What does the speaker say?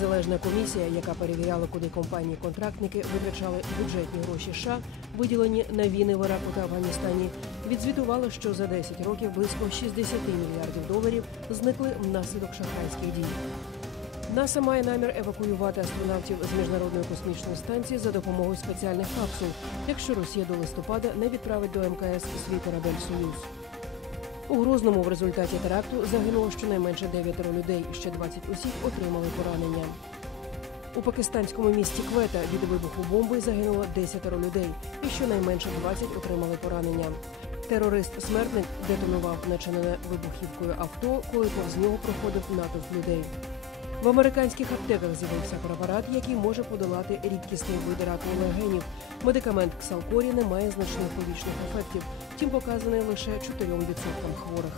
Незалежна комісія, яка перевіряла, куди компанії-контрактники витрачали бюджетні гроші США, виділені на війни в Іраку та Афганістані, відзвітувала, що за 10 років близько 60 мільярдів доларів зникли внаслідок шахрайських дій. НАСА має намір евакуювати астронавтів з міжнародної космічної станції за допомогою спеціальних капсул, якщо Росія до листопада не відправить до МКС свій корабель Союз. У Грозному в результаті теракту загинуло щонайменше 9 людей. Ще 20 осіб отримали поранення. У пакистанському місті Квета від вибуху бомби загинуло 10 людей, і щонайменше 20 отримали поранення. Терорист-смертник детонував начинене вибухівкою авто, коли повз нього проходив натовп людей. В американських аптеках з'явився препарат, який може подолати рідкісний вид раку легенів. Медикамент Ксалкорі не має значних побічних ефектів, втім показаний лише 4% хворих.